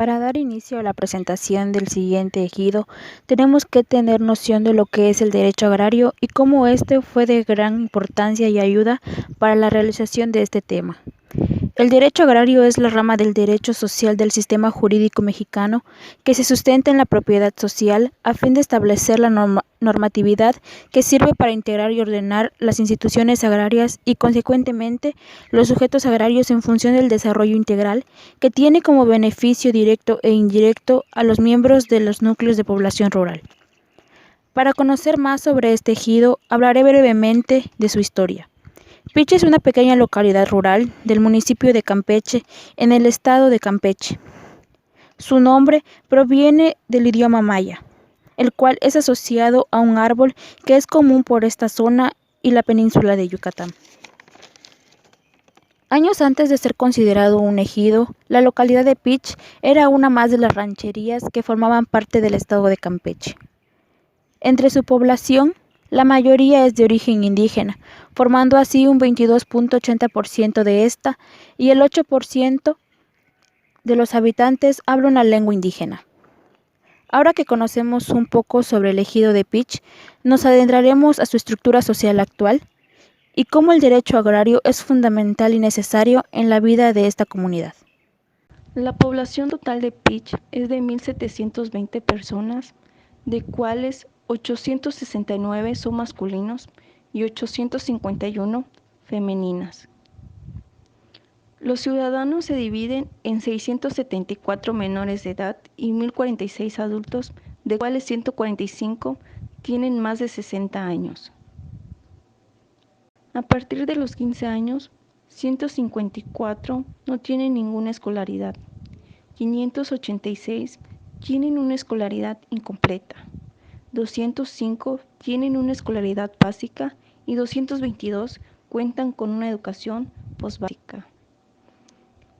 Para dar inicio a la presentación del siguiente ejido, tenemos que tener noción de lo que es el derecho agrario y cómo este fue de gran importancia y ayuda para la realización de este tema. El derecho agrario es la rama del derecho social del sistema jurídico mexicano que se sustenta en la propiedad social a fin de establecer la normatividad que sirve para integrar y ordenar las instituciones agrarias y, consecuentemente, los sujetos agrarios en función del desarrollo integral que tiene como beneficio directo e indirecto a los miembros de los núcleos de población rural. Para conocer más sobre este ejido, hablaré brevemente de su historia. Pich es una pequeña localidad rural del municipio de Campeche, en el estado de Campeche. Su nombre proviene del idioma maya, el cual es asociado a un árbol que es común por esta zona y la península de Yucatán. Años antes de ser considerado un ejido, la localidad de Pich era una más de las rancherías que formaban parte del estado de Campeche. Entre su población, la mayoría es de origen indígena, formando así un 22.80% de esta, y el 8% de los habitantes habla una lengua indígena. Ahora que conocemos un poco sobre el ejido de Pich, nos adentraremos a su estructura social actual y cómo el derecho agrario es fundamental y necesario en la vida de esta comunidad. La población total de Pich es de 1,720 personas, de cuales 869 son masculinos y 851 femeninas. Los ciudadanos se dividen en 674 menores de edad y 1,046 adultos, de cuales 145 tienen más de 60 años. A partir de los 15 años, 154 no tienen ninguna escolaridad, 586 tienen una escolaridad incompleta, 205 tienen una escolaridad básica y 222 cuentan con una educación posbásica.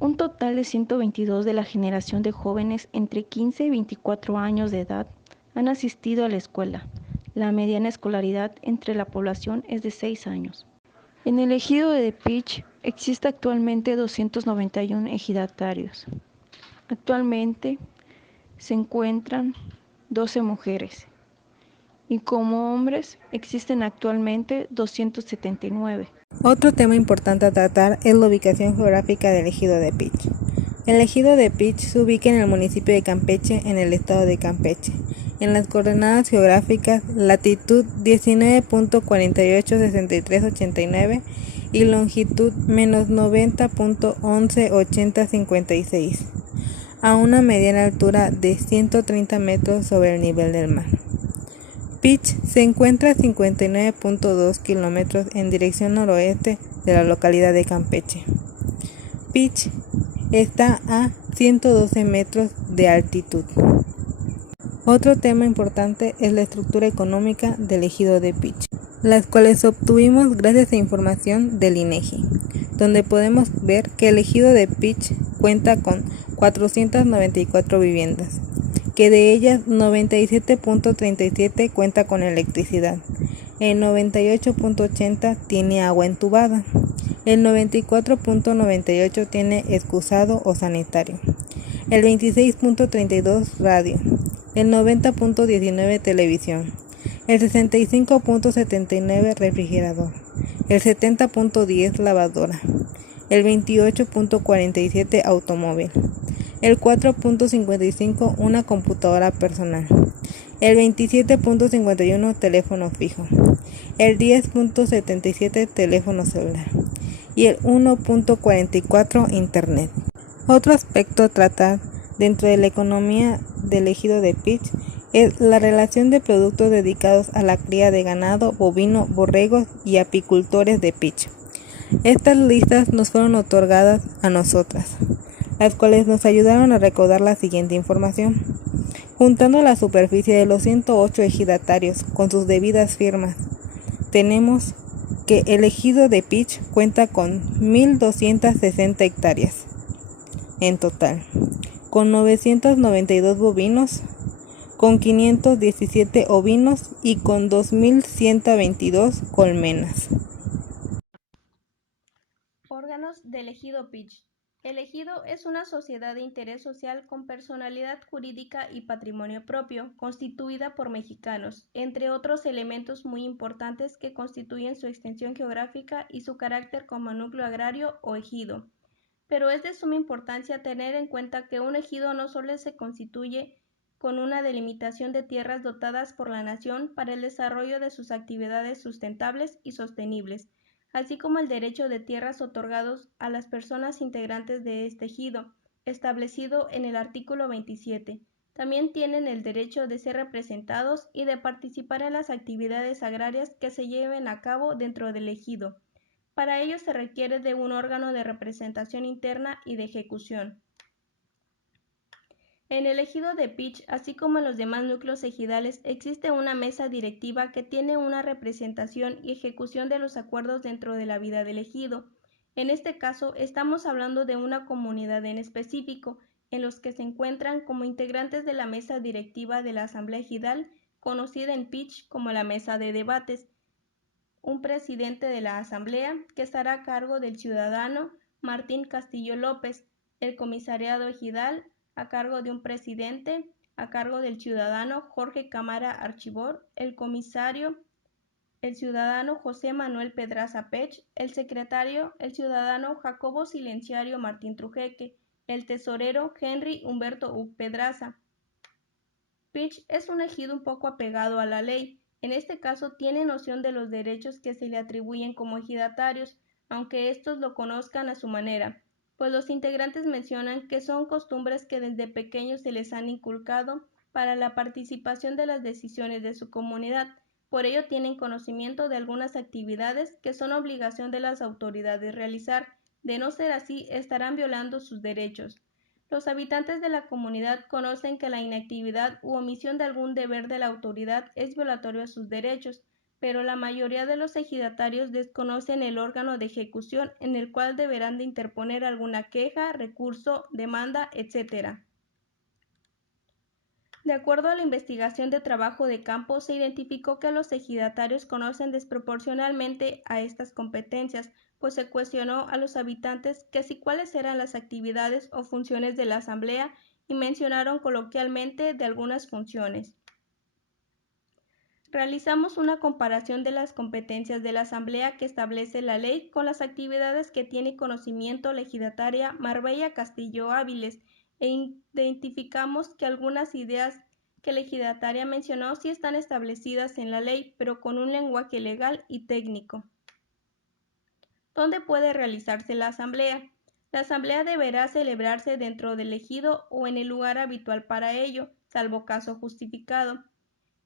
Un total de 122 de la generación de jóvenes entre 15 y 24 años de edad han asistido a la escuela. La mediana escolaridad entre la población es de 6 años. En el ejido de Pich existe actualmente 291 ejidatarios. Actualmente se encuentran 12 mujeres y como hombres existen actualmente 279. Otro tema importante a tratar es la ubicación geográfica del ejido de Pich. El ejido de Pich se ubica en el municipio de Campeche, en el estado de Campeche. En las coordenadas geográficas, latitud 19.486389 y longitud menos 90.118056, a una mediana altura de 130 metros sobre el nivel del mar. Pich se encuentra a 59.2 kilómetros en dirección noroeste de la localidad de Campeche. Pich está a 112 metros de altitud. Otro tema importante es la estructura económica del ejido de Pich, las cuales obtuvimos gracias a información del INEGI, donde podemos ver que el ejido de Pich cuenta con 494 viviendas, que de ellas 97.37 cuenta con electricidad, el 98.80 tiene agua entubada, el 94.98 tiene excusado o sanitario, el 26.32 radio, el 90.19 televisión, el 65.79 refrigerador, el 70.10 lavadora, el 28.47 automóvil, el 4.55 una computadora personal, el 27.51 teléfono fijo, el 10.77 teléfono celular y el 1.44 internet. Otro aspecto a tratar dentro de la economía del ejido de Pich es la relación de productos dedicados a la cría de ganado, bovino, borregos y apicultores de Pich. Estas listas nos fueron otorgadas a nosotras, las cuales nos ayudaron a recaudar la siguiente información. Juntando la superficie de los 108 ejidatarios con sus debidas firmas, tenemos que el ejido de Pich cuenta con 1.260 hectáreas en total, con 992 bovinos, con 517 ovinos y con 2.122 colmenas. Órganos del ejido Pich. El ejido es una sociedad de interés social con personalidad jurídica y patrimonio propio, constituida por mexicanos, entre otros elementos muy importantes que constituyen su extensión geográfica y su carácter como núcleo agrario o ejido. Pero es de suma importancia tener en cuenta que un ejido no solo se constituye con una delimitación de tierras dotadas por la nación para el desarrollo de sus actividades sustentables y sostenibles, así como el derecho de tierras otorgados a las personas integrantes de este ejido, establecido en el artículo 27. También tienen el derecho de ser representados y de participar en las actividades agrarias que se lleven a cabo dentro del ejido. Para ello se requiere de un órgano de representación interna y de ejecución. En el ejido de Pich, así como en los demás núcleos ejidales, existe una mesa directiva que tiene una representación y ejecución de los acuerdos dentro de la vida del ejido. En este caso, estamos hablando de una comunidad en específico, en los que se encuentran como integrantes de la mesa directiva de la Asamblea Ejidal, conocida en Pich como la mesa de debates, un presidente de la Asamblea, que estará a cargo del ciudadano Martín Castillo López, el comisariado ejidal, a cargo de un presidente, a cargo del ciudadano Jorge Cámara Archibor, el comisario, el ciudadano José Manuel Pedraza Pech, el secretario, el ciudadano Jacobo Silenciario Martín Trujeque, el tesorero Henry Humberto U. Pedraza. Pich es un ejido un poco apegado a la ley. En este caso tiene noción de los derechos que se le atribuyen como ejidatarios, aunque estos lo conozcan a su manera, pues los integrantes mencionan que son costumbres que desde pequeños se les han inculcado para la participación de las decisiones de su comunidad. Por ello tienen conocimiento de algunas actividades que son obligación de las autoridades realizar. De no ser así, estarán violando sus derechos. Los habitantes de la comunidad conocen que la inactividad u omisión de algún deber de la autoridad es violatorio a sus derechos, pero la mayoría de los ejidatarios desconocen el órgano de ejecución en el cual deberán de interponer alguna queja, recurso, demanda, etc. De acuerdo a la investigación de trabajo de campo, se identificó que los ejidatarios conocen desproporcionalmente a estas competencias, pues se cuestionó a los habitantes que si cuáles eran las actividades o funciones de la asamblea y mencionaron coloquialmente de algunas funciones. Realizamos una comparación de las competencias de la asamblea que establece la ley con las actividades que tiene conocimiento la ejidataria Marbella Castillo Áviles e identificamos que algunas ideas que la ejidataria mencionó sí están establecidas en la ley, pero con un lenguaje legal y técnico. ¿Dónde puede realizarse la asamblea? La asamblea deberá celebrarse dentro del ejido o en el lugar habitual para ello, salvo caso justificado.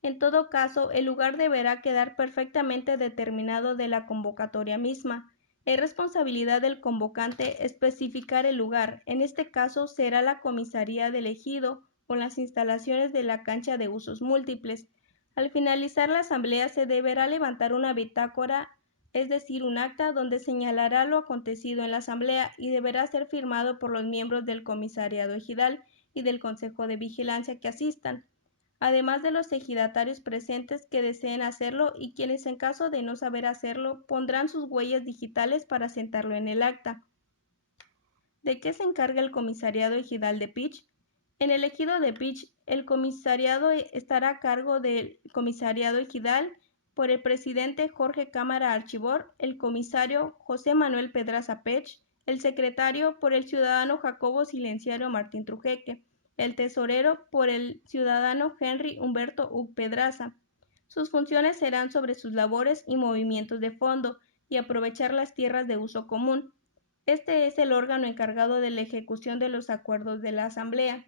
En todo caso, el lugar deberá quedar perfectamente determinado de la convocatoria misma. Es responsabilidad del convocante especificar el lugar. En este caso será la comisaría del ejido o las instalaciones de la cancha de usos múltiples. Al finalizar la asamblea se deberá levantar una bitácora, es decir, un acta donde señalará lo acontecido en la asamblea y deberá ser firmado por los miembros del comisariado ejidal y del consejo de vigilancia que asistan, además de los ejidatarios presentes que deseen hacerlo y quienes en caso de no saber hacerlo pondrán sus huellas digitales para asentarlo en el acta. ¿De qué se encarga el comisariado ejidal de Pich? En el ejido de Pich, el comisariado estará a cargo del comisariado ejidal por el presidente Jorge Cámara Archibor, el comisario José Manuel Pedraza Pech, el secretario por el ciudadano Jacobo Silenciario Martín Trujeque, el tesorero por el ciudadano Henry Humberto U. Pedraza. Sus funciones serán sobre sus labores y movimientos de fondo y aprovechar las tierras de uso común. Este es el órgano encargado de la ejecución de los acuerdos de la Asamblea,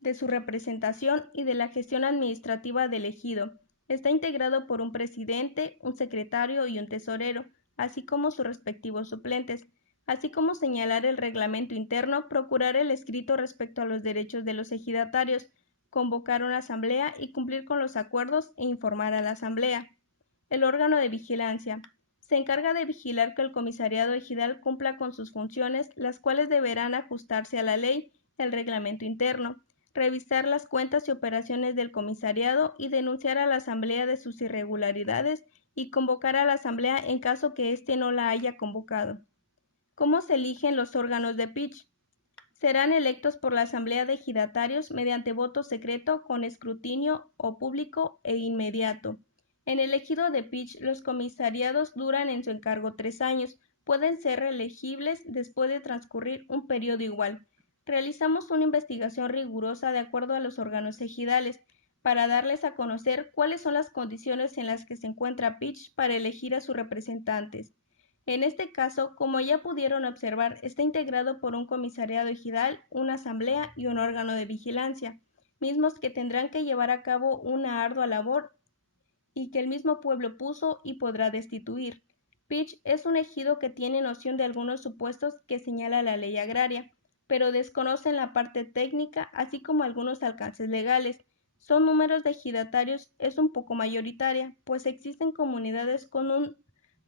de su representación y de la gestión administrativa del ejido. Está integrado por un presidente, un secretario y un tesorero, así como sus respectivos suplentes, así como señalar el reglamento interno, procurar el escrito respecto a los derechos de los ejidatarios, convocar una asamblea y cumplir con los acuerdos e informar a la asamblea. El órgano de vigilancia se encarga de vigilar que el comisariado ejidal cumpla con sus funciones, las cuales deberán ajustarse a la ley, el reglamento interno, revisar las cuentas y operaciones del comisariado y denunciar a la asamblea de sus irregularidades y convocar a la asamblea en caso que éste no la haya convocado. ¿Cómo se eligen los órganos de pitch? Serán electos por la Asamblea de Ejidatarios mediante voto secreto con escrutinio o público e inmediato. En el ejido de pitch, los comisariados duran en su encargo 3 años. Pueden ser reelegibles después de transcurrir un periodo igual. Realizamos una investigación rigurosa de acuerdo a los órganos ejidales para darles a conocer cuáles son las condiciones en las que se encuentra pitch para elegir a sus representantes. En este caso, como ya pudieron observar, está integrado por un comisariado ejidal, una asamblea y un órgano de vigilancia, mismos que tendrán que llevar a cabo una ardua labor y que el mismo pueblo puso y podrá destituir. Pitch es un ejido que tiene noción de algunos supuestos que señala la ley agraria, pero desconocen la parte técnica, así como algunos alcances legales. Son números de ejidatarios es un poco mayoritaria, pues existen comunidades con un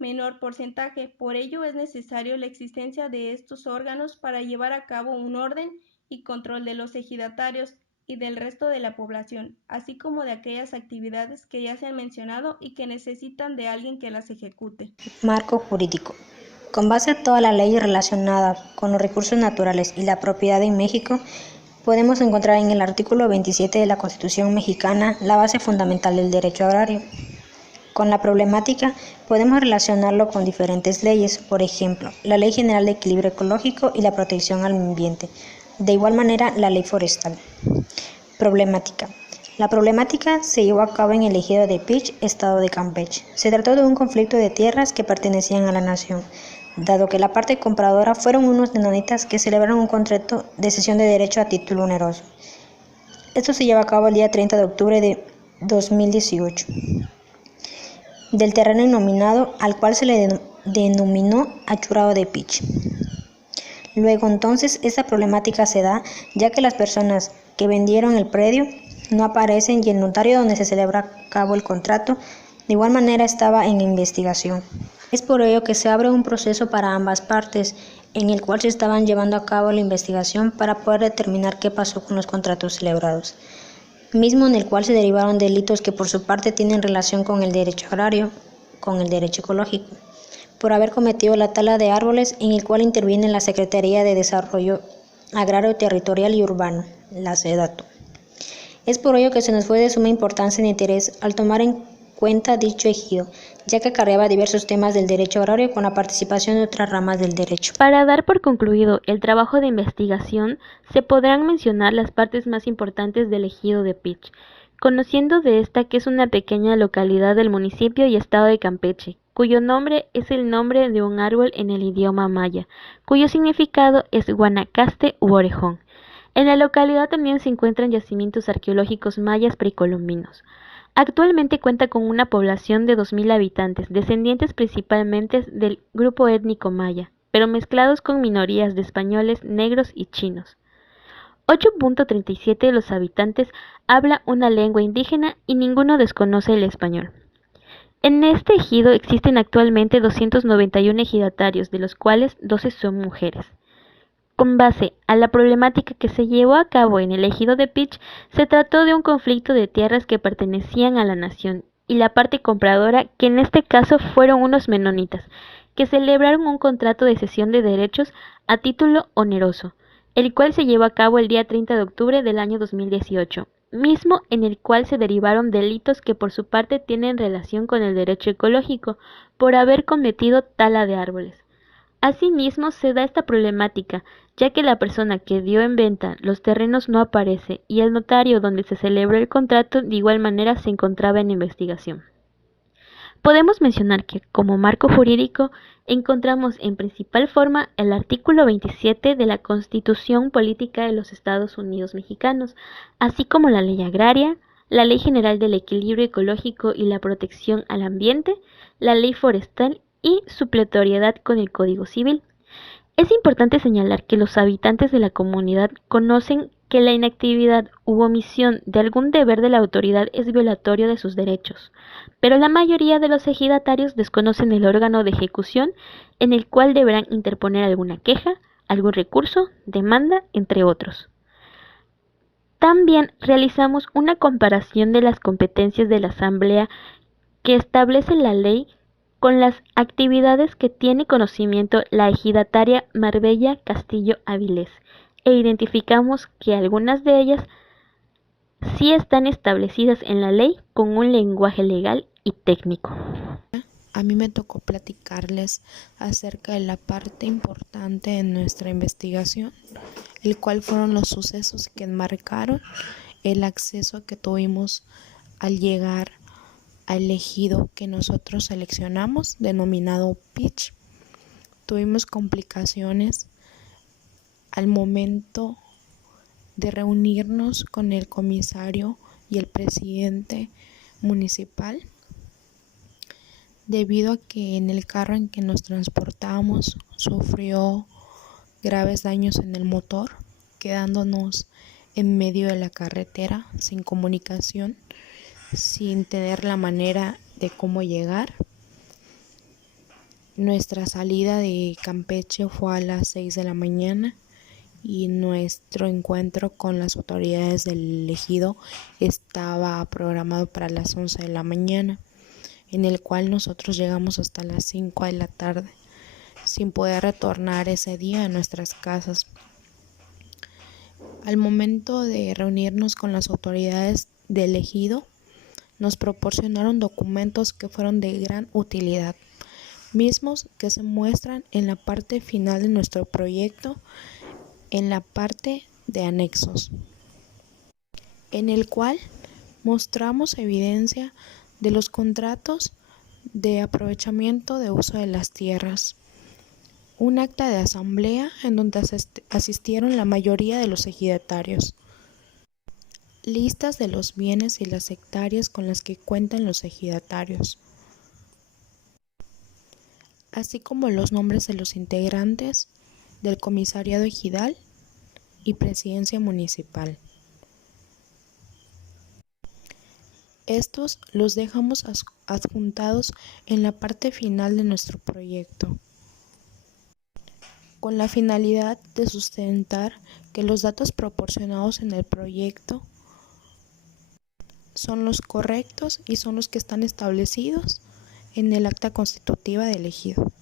menor porcentaje. Por ello es necesario la existencia de estos órganos para llevar a cabo un orden y control de los ejidatarios y del resto de la población, así como de aquellas actividades que ya se han mencionado y que necesitan de alguien que las ejecute. Marco jurídico. Con base a toda la ley relacionada con los recursos naturales y la propiedad en México, podemos encontrar en el artículo 27 de la Constitución mexicana la base fundamental del derecho agrario. Con la problemática podemos relacionarlo con diferentes leyes, por ejemplo, la Ley General de Equilibrio Ecológico y la Protección al Ambiente. De igual manera, la Ley Forestal. Problemática. La problemática se llevó a cabo en el ejido de Pitch, estado de Campeche. Se trató de un conflicto de tierras que pertenecían a la nación, dado que la parte compradora fueron unos menonitas que celebraron un contrato de cesión de derecho a título oneroso. Esto se llevó a cabo el día 30 de octubre de 2018. Del terreno innominado, al cual se le denominó achurado de Pitch. Luego entonces esta problemática se da ya que las personas que vendieron el predio no aparecen y el notario donde se celebra a cabo el contrato de igual manera estaba en investigación. Es por ello que se abre un proceso para ambas partes en el cual se estaban llevando a cabo la investigación para poder determinar qué pasó con los contratos celebrados, mismo en el cual se derivaron delitos que por su parte tienen relación con el derecho agrario, con el derecho ecológico, por haber cometido la tala de árboles en el cual interviene la Secretaría de Desarrollo Agrario, Territorial y Urbano, la SEDATU. Es por ello que se nos fue de suma importancia e interés al tomar en cuenta dicho ejido, ya que acarreaba diversos temas del derecho agrario con la participación de otras ramas del derecho. Para dar por concluido el trabajo de investigación, se podrán mencionar las partes más importantes del ejido de Pitch, conociendo de esta que es una pequeña localidad del municipio y estado de Campeche, cuyo nombre es el nombre de un árbol en el idioma maya, cuyo significado es Guanacaste u orejón. En la localidad también se encuentran yacimientos arqueológicos mayas precolombinos. Actualmente cuenta con una población de 2.000 habitantes, descendientes principalmente del grupo étnico maya, pero mezclados con minorías de españoles, negros y chinos. 8.37 de los habitantes habla una lengua indígena y ninguno desconoce el español. En este ejido existen actualmente 291 ejidatarios, de los cuales 12 son mujeres. Con base a la problemática que se llevó a cabo en el ejido de Pitch, se trató de un conflicto de tierras que pertenecían a la nación y la parte compradora, que en este caso fueron unos menonitas, que celebraron un contrato de cesión de derechos a título oneroso, el cual se llevó a cabo el día 30 de octubre del año 2018, mismo en el cual se derivaron delitos que por su parte tienen relación con el derecho ecológico, por haber cometido tala de árboles. Asimismo, se da esta problemática, ya que la persona que dio en venta los terrenos no aparece y el notario donde se celebró el contrato de igual manera se encontraba en investigación. Podemos mencionar que, como marco jurídico, encontramos en principal forma el artículo 27 de la Constitución Política de los Estados Unidos Mexicanos, así como la Ley Agraria, la Ley General del Equilibrio Ecológico y la Protección al Ambiente, la Ley Forestal y supletoriedad con el Código Civil. Es importante señalar que los habitantes de la comunidad conocen que la inactividad u omisión de algún deber de la autoridad es violatorio de sus derechos, pero la mayoría de los ejidatarios desconocen el órgano de ejecución en el cual deberán interponer alguna queja, algún recurso, demanda, entre otros. También realizamos una comparación de las competencias de la Asamblea que establece la ley con las actividades que tiene conocimiento la ejidataria Marbella Castillo Avilés e identificamos que algunas de ellas sí están establecidas en la ley con un lenguaje legal y técnico. A mí me tocó platicarles acerca de la parte importante de nuestra investigación, el cual fueron los sucesos que enmarcaron el acceso que tuvimos al llegar al ejido que nosotros seleccionamos, denominado Pitch. Tuvimos complicaciones al momento de reunirnos con el comisario y el presidente municipal, debido a que en el carro en que nos transportábamos sufrió graves daños en el motor, quedándonos en medio de la carretera sin comunicación, sin tener la manera de cómo llegar. Nuestra salida de Campeche fue a las 6 de la mañana y nuestro encuentro con las autoridades del ejido estaba programado para las 11 de la mañana, en el cual nosotros llegamos hasta las 5 de la tarde, sin poder retornar ese día a nuestras casas. Al momento de reunirnos con las autoridades del ejido, nos proporcionaron documentos que fueron de gran utilidad, mismos que se muestran en la parte final de nuestro proyecto, en la parte de anexos, en el cual mostramos evidencia de los contratos de aprovechamiento de uso de las tierras, un acta de asamblea en donde asistieron la mayoría de los ejidatarios, listas de los bienes y las hectáreas con las que cuentan los ejidatarios, así como los nombres de los integrantes del comisariado ejidal y presidencia municipal. Estos los dejamos adjuntados en la parte final de nuestro proyecto, con la finalidad de sustentar que los datos proporcionados en el proyecto son los correctos y son los que están establecidos en el acta constitutiva del ejido.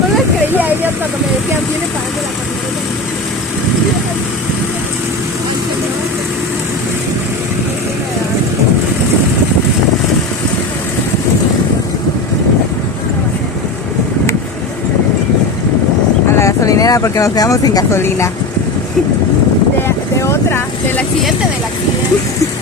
No les creía a ellas cuando me decían, viene pagando la camioneta. A la gasolinera porque nos quedamos sin gasolina. De otra, del accidente.